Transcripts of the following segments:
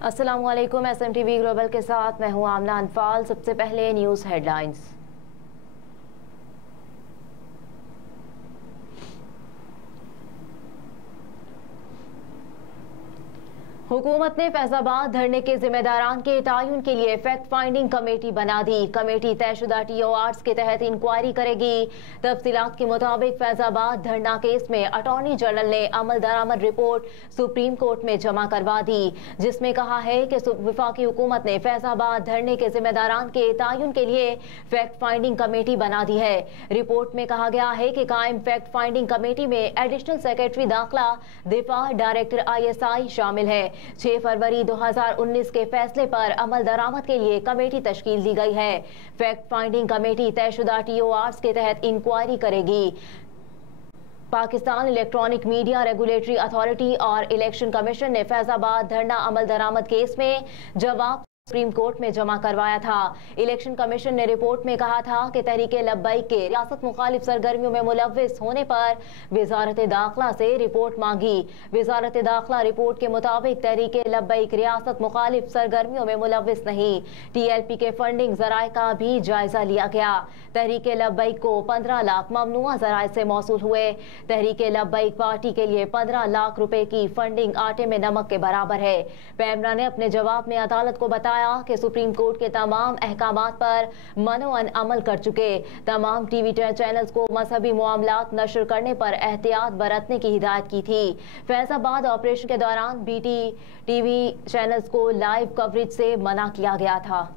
अस्सलाम वालेकुम। SMTV global के साथ मैं हूं आमना अनफाल। सबसे पहले न्यूज़ हेडलाइंस। हुकूमत ने फैजाबाद धरने के जिम्मेदारान के तयन के लिए फैक्ट फाइंडिंग कमेटी बना दी। कमेटी तयशुदा TORs के तहत इंक्वायरी करेगी। तफसीलात के मुताबिक फैजाबाद धरना केस में अटॉर्नी जनरल ने अमल दरामद रिपोर्ट सुप्रीम कोर्ट में जमा करवा दी, जिसमें कहा है कि वफाकी हुकूमत ने फैजाबाद धरने के जिम्मेदारान के तयन के लिए फैक्ट फाइंडिंग कमेटी बना दी है। रिपोर्ट में कहा गया है कि कायम फैक्ट फाइंडिंग कमेटी में एडिशनल सेक्रेटरी दाखिला, दिफा, डायरेक्टर ISI शामिल है। 6 फरवरी 2019 के फैसले पर अमल दरामद के लिए कमेटी तश्कील दी गई है। फैक्ट फाइंडिंग कमेटी तयशुदा TORs के तहत इंक्वायरी करेगी। Pakistan electronic media regulatory authority और इलेक्शन कमीशन ने फैजाबाद धरना अमल दरामद केस में जवाब सुप्रीम कोर्ट में जमा करवाया था। इलेक्शन कमीशन ने रिपोर्ट में कहा था कि तहरीके लब्बैक के रियासत मुखालिफ सरगर्मियों में मुलव्विस होने पर वजारत दाखिला से रिपोर्ट मांगी। वजारत दाखिला रिपोर्ट के मुताबिक तहरीके लब्बैक रियासत मुखालिफ सरगर्मियों में मुलव्विस नहीं। TLP के फंडिंग जराए का भी जायजा लिया गया। तहरीके लब्बैक को 15 लाख ममनुआ जराए से मौसूल हुए। तहरीके लब्बैक पार्टी के लिए 15 लाख रुपए की फंडिंग आटे में नमक के बराबर है। पैमरा ने अपने जवाब में अदालत को बताया कि सुप्रीम कोर्ट के तमाम अहकामात पर मनोअन अमल कर चुके। तमाम TV चैनल्स को मजहबी मामलात नशर करने पर एहतियात बरतने की हिदायत की थी। फैजाबाद ऑपरेशन के दौरान BT TV चैनल्स को लाइव कवरेज से मना किया गया था।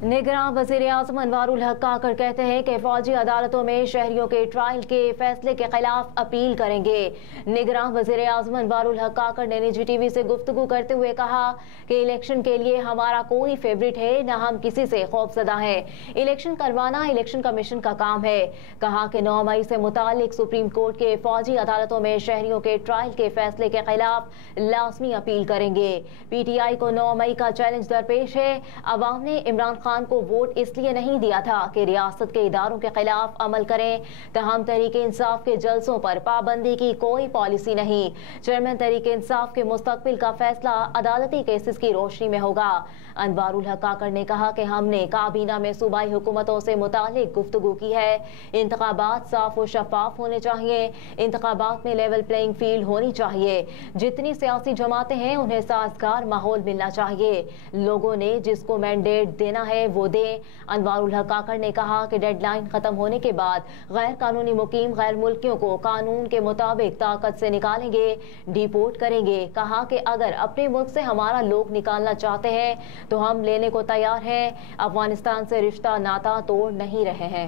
निगरान वज़ीर-ए-आज़म अनवारुल हक काकड़ कहते हैं कि फौजी अदालतों में शहरियों के ट्रायल के फैसले के खिलाफ अपील करेंगे। निगरान वज़ीर-ए-आज़म अनवारुल हक काकड़ ने निजी TV से गुफ्तगू करते हुए कहा कि इलेक्शन के लिए हमारा कोई फेवरेट है, न हम किसी से खौफजदा हैं। इलेक्शन करवाना इलेक्शन कमीशन का काम है। कहा कि 9 मई से मुतालिक सुप्रीम कोर्ट के फौजी अदालतों में शहरियों के ट्रायल के फैसले के खिलाफ लाजमी अपील करेंगे। PTI को 9 मई का चैलेंज दरपेश है। अवाम ने इमरान खान को वोट इसलिए नहीं दिया था कि रियासत के इदारों के खिलाफ अमल करें। तहम तहरीके इंसाफ के जलसों पर पाबंदी की कोई पॉलिसी नहीं। चेयरमैन तहरीके इंसाफ के मुस्तकबिल का फैसला अदालती केसेस की रोशनी में होगा। अनवारुल हक काकड़ ने कहा कि हमने काबीना में सूबाई हुकूमतों से मुतालिक गुफ्तगू की है। इंतखाबात साफ और शफाफ होने चाहिए। इंतखाबात में लेवल प्लेइंग फील्ड होनी चाहिए। जितनी सियासी जमातें हैं उन्हें साजगार माहौल मिलना चाहिए। लोगों ने जिसको मैंडेट देना है वो दे। अनवारुल हक काकड़ ने कहा कि डेडलाइन खत्म होने के बाद गैर कानूनी मुकीम गैर मुल्कियों को कानून के मुताबिक ताकत से निकालेंगे, डिपोर्ट करेंगे। कहा कि अगर अपने मुल्क से हमारा लोग निकालना चाहते हैं तो हम लेने को तैयार हैं। अफगानिस्तान से रिश्ता नाता तोड़ नहीं रहे हैं।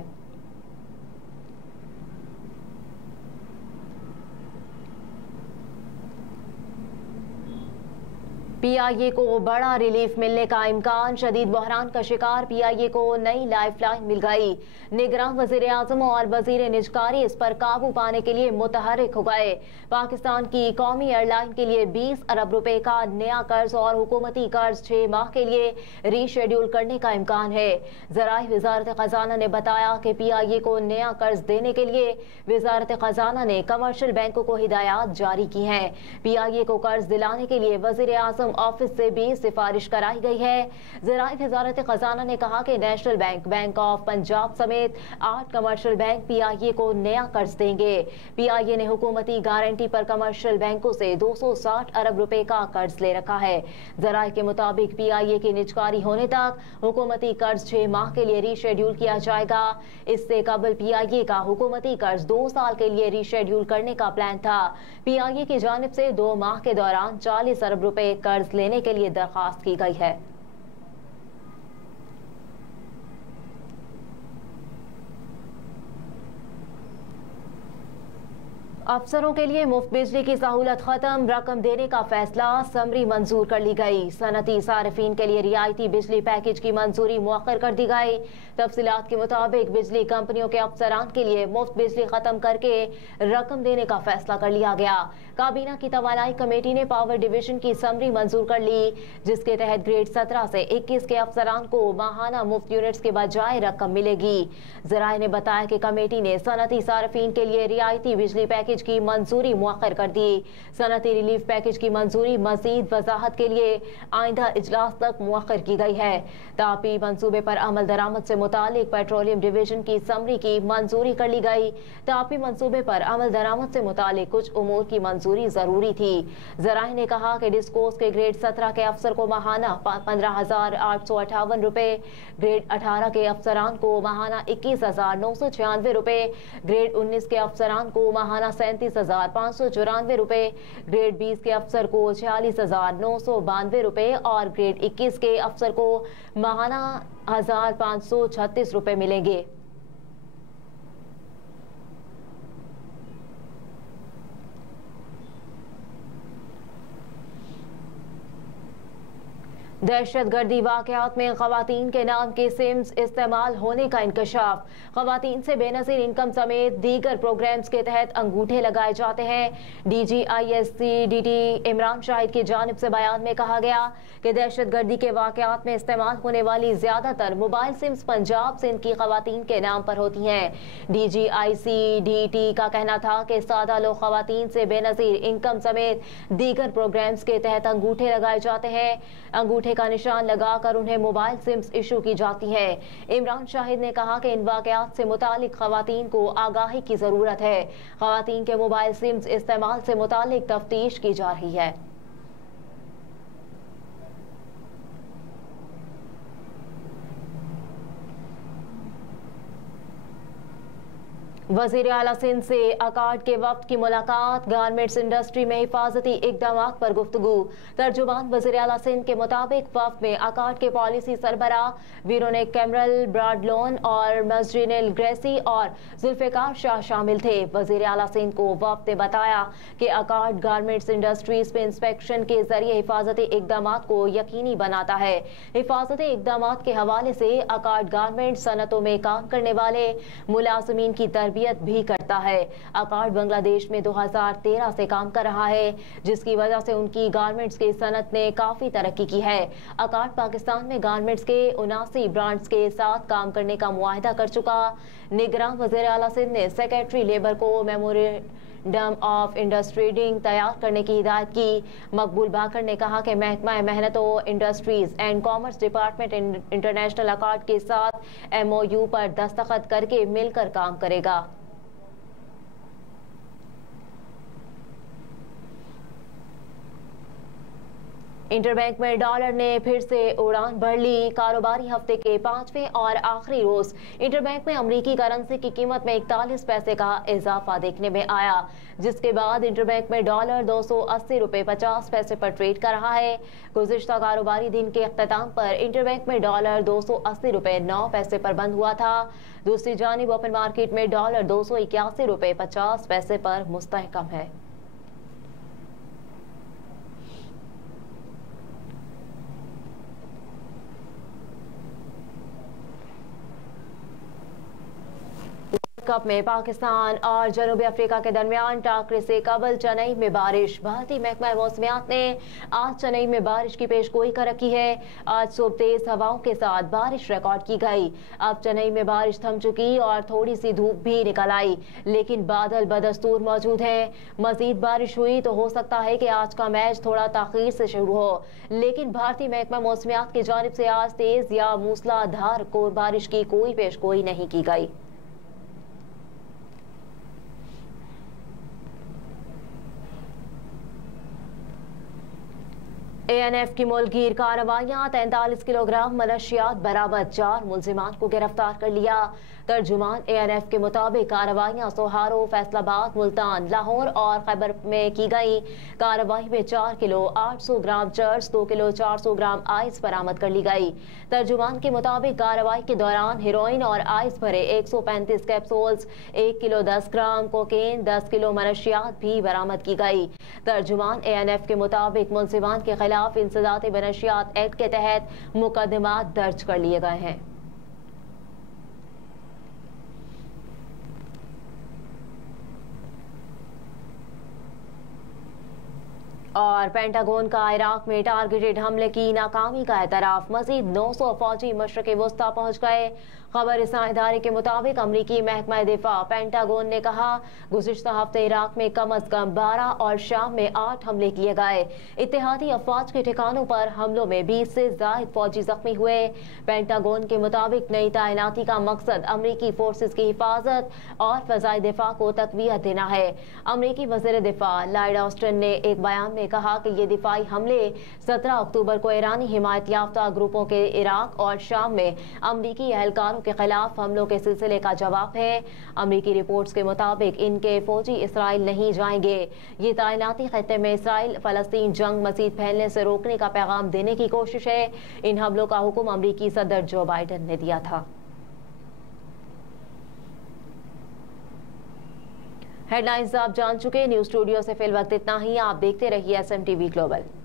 PIA को बड़ा रिलीफ मिलने का इम्कान। शदीद बहरान का शिकार PIA को नई लाइफलाइन मिल गई। निगरान वज़ीर-ए-आज़म और वज़ीर निजकारी इस पर काबू पाने के लिए मुतहर्रिक हो गए। पाकिस्तान की कौमी एयरलाइन के लिए 20 अरब रुपए का नया कर्ज और हुकूमती कर्ज 6 माह के लिए रीशेड्यूल करने का इम्कान है। ज़राए वज़ारत ख़जाना ने बताया कि PIA को नया कर्ज देने के लिए वज़ारत ख़जाना ने कमर्शियल बैंकों को हिदायत जारी की हैं। PIA को कर्ज दिलाने के लिए वज़ीर-ए-आज़म ऑफिस से भी सिफारिश कराई गई है। ज़राए वज़ारत ख़जाना ने कहा कि national bank, bank of Punjab समेत 8 कमर्शियल बैंक PIA को नया कर्ज देंगे। PIA ने हुकूमती गारंटी पर कमर्शियल बैंकों से 260 अरब रुपए का कर्ज ले रखा है। ज़राए के मुताबिक PIA की निजकारी होने तक हुकूमती कर्ज 6 माह के लिए रीशेड्यूल किया जाएगा। इससे कबल PIA का हुकूमती कर्ज 2 साल के लिए रीशेड्यूल करने का प्लान था। PIA की जानिब से 2 माह के दौरान 40 अरब रुपए कर्ज लेने के लिए दरखास्त की गई है। अफसरों के लिए मुफ्त बिजली की सहूलत खत्म, रकम देने का फैसला, समरी मंजूर कर ली गई। सनती सार्फिन के लिए रियायती बिजली पैकेज की मंजूरी मुअख्खर कर दी गई। तफसीलात के मुताबिक बिजली कंपनियों के अफसरान के लिए मुफ्त बिजली खत्म करके रकम देने का फैसला कर लिया गया। काबीना की तवानाई कमेटी ने पावर डिवीजन की समरी मंजूर कर ली, जिसके तहत ग्रेड 17 से 21 के अफसरान को माहाना मुफ्त यूनिट्स के बजाय रकम मिलेगी। जराए ने बताया कि कमेटी ने सनती सार्फिन के लिए रियायती बिजली पैकेज की मंजूरी मुअख्खर कर दी। सनती रिलीफ पैकेज की मंजूरी मजीद वजाहत के लिए आइंदा इजलास तक मुअख्खर की गई है। तापी मंसूबे पर अमल दरामद से मुतालिक पेट्रोलियम डिवीजन की समरी की मंजूरी कर ली गई। तापी मंसूबे पर अमल दरामद से मुतालिक कुछ उमूर की मंजूरी जरूरी थी। जराए ने कहा कि डिस्कोस के ग्रेड 17 के अफसर को माहाना 15,858 रुपए, ग्रेड 18 के अफसरान को माहाना 21,996 रुपए, ग्रेड 19 के अफसरान को माहाना 37,594 रुपए, ग्रेड 20 के अफसर को 46,992 रुपए और ग्रेड 21 के अफसर को माहाना 1,536 रुपए मिलेंगे। दहशतगर्दी वाक़यात में ख़वातीन के नाम के सिम्स इस्तेमाल होने का इंकशाफ। ख़वातीन से बेनज़ीर इनकम समेत दीगर प्रोग्राम्स के तहत अंगूठे लगाए जाते हैं। DGISCDT इमरान शाहिद की जानिब से बयान में कहा गया कि दहशतगर्दी के वाक़यात में इस्तेमाल होने वाली ज़्यादातर मोबाइल सिम्स पंजाब सिंध की ख़वातीन के नाम पर होती हैं। DGICDT का कहना था कि सादा लोग ख़वातीन से बेनज़ीर इनकम समेत दीगर प्रोग्राम्स के तहत अंगूठे लगाए जाते हैं। अंगूठे का निशान लगाकर उन्हें मोबाइल सिम्स इशू की जाती है। इमरान शाहिद ने कहा कि इन वाक़यात से मुतालिक ख़वातीन को आगाही की ज़रूरत है। ख़वातीन के मोबाइल सिम्स इस्तेमाल से मुतालिक तफ्तीश की जा रही है। वज़ीर आला सिंध से अकार्ड के वफ्द की मुलाकात, गारमेंट्स इंडस्ट्री में हिफाजती इक़दामात पर गुफ्तगू। तर्जुमान वज़ीर आला सिंध के मुताबिक वफ्द में अकार्ड के पॉलिसी सरबराह वीरोनिक कैमरल ब्राडलोन और मजरिनिल ग्रेसी और जुल्फ़िकार शाह शामिल थे। वज़ीर आला सिंध को वफ्द ने बताया कि अकार्ड गारमेंट्स इंडस्ट्रीज पे इंस्पेक्शन के जरिए हिफाजती इक़दामात को यकीनी बनाता है। हिफाजती इक़दामात के हवाले से अकार्ड गारमेंट्स सनतों में काम करने वाले मुलाज़मीन की तरबियत भी करता है। अकार्ड बांग्लादेश में 2013 से काम कर रहा है, जिसकी वजह से उनकी गारमेंट्स की सनत ने काफी तरक्की की है। अकार्ड पाकिस्तान में गारमेंट्स के 79 ब्रांड्स के साथ काम करने का मुआहिदा कर चुका। निगरान वज़ीर आला सिंध ने सेक्रेटरी लेबर को मेमोरेंडम ऑफ अंडरस्टैंडिंग तैयार करने की हिदायत की। मकबूल बाकर ने कहा कि महकमा मेहनत industries and commerce department international accord के साथ MOU पर दस्तखत करके मिलकर काम करेगा। इंटरबैंक में डॉलर ने फिर से उड़ान भर ली। कारोबारी हफ्ते के 5वें और आखिरी रोज इंटरबैंक में अमरीकी करेंसी की कीमत में 41 पैसे का इजाफा देखने में आया, जिसके बाद इंटरबैंक में डॉलर 280 रुपए 50 पैसे पर ट्रेड कर रहा है। गुज़िश्ता कारोबारी दिन के अख्ताम पर इंटरबैंक में डॉलर 280 रुपए 9 पैसे पर बंद हुआ था। दूसरी जानिब ओपन मार्केट में डॉलर 281 रुपए 50 पैसे पर मुस्तहकम है। कप में पाकिस्तान और जनूबी अफ्रीका के दरमियान टाकरे से कबल चेन्नई में बारिश। भारतीय महकमा मौसमियात ने आज चेन्नई में बारिश की पेशगोई कर रखी है। आज सुबह तेज हवाओं के साथ बारिश रिकॉर्ड की गई। अब चेन्नई में बारिश थम चुकी और थोड़ी सी धूप भी निकल आई, लेकिन बादल बदस्तूर मौजूद हैं। मजीद बारिश हुई तो हो सकता है कि आज का मैच थोड़ा ताखीर से शुरू हो, लेकिन भारतीय महकमा मौसमियात की जानिब से आज तेज या मूसलाधार को बारिश की कोई पेशगोई नहीं की गई। ANF की मुल्कगीर कार्रवाइयां, 43 किलोग्राम मनशियात बरामद, 4 मुलजिमान को गिरफ्तार कर लिया। तर्जुमान ANF के मुताबिक कार्रवाइयां सोहारो, फैसलाबाद, मुल्तान, लाहौर और खैबर में की गई। कार्रवाई में 4 किलो 800 ग्राम चर्स, 2 किलो 400 ग्राम आइस बरामद कर ली गई। तर्जुमान के मुताबिक कार्रवाई के दौरान हेरोइन और आइस भरे 135 कैप्सूल्स, 1 किलो 10 ग्राम कोकेन, 10 किलो मनशियात भी बरामद की गई। तर्जुमान ANF के मुताबिक मुलजिमान के खिलाफ इंसदाद मनशियात एक्ट के तहत मुकदमात दर्ज कर लिए गए हैं। और पेंटागन का इराक में टारगेटेड हमले की नाकामी का एतराफ, मजीद 900 फौजी मशरक़ वस्ता पहुंच गए। खबर इदारे के मुताबिक अमरीकी महकमा दिफा पेंटागन ने कहा, गुज़िश्ता हफ्ते इराक में कम अज कम 12 और शाम में 8 हमले किए गए। इत्तेहादी अफवाज के ठिकानों पर हमलों में 20 से ज़ायद फौजी जख्मी हुए। पेंटागन के मुताबिक नई तैनाती का मकसद अमरीकी फोर्सेस की हिफाजत और फ़ज़ाई दिफा को तक़वियत देना है। अमरीकी वज़ीर दिफा लॉयड ऑस्टिन ने एक बयान में कहा कि ये दिफाई हमले 17 अक्टूबर को ईरानी हिमायत याफ्ता ग्रुपों के इराक और शाम में अमरीकी एहलकारों के खिलाफ हमलों के सिलसिले का जवाब है। अमरीकी रिपोर्ट्स के मुताबिक इनके फौजी इसराइल नहीं जाएंगे। ये तैनाती खत्ते में इसराइल फलस्तीन जंग मजीद फैलने से रोकने का पैगाम देने की कोशिश है। इन हमलों का हुक्म अमरीकी सदर जो बाइडन ने दिया था। हेडलाइंस आप जान चुके। न्यूज स्टूडियो से फिल वक्त इतना ही। आप देखते रहिए SMTV ग्लोबल।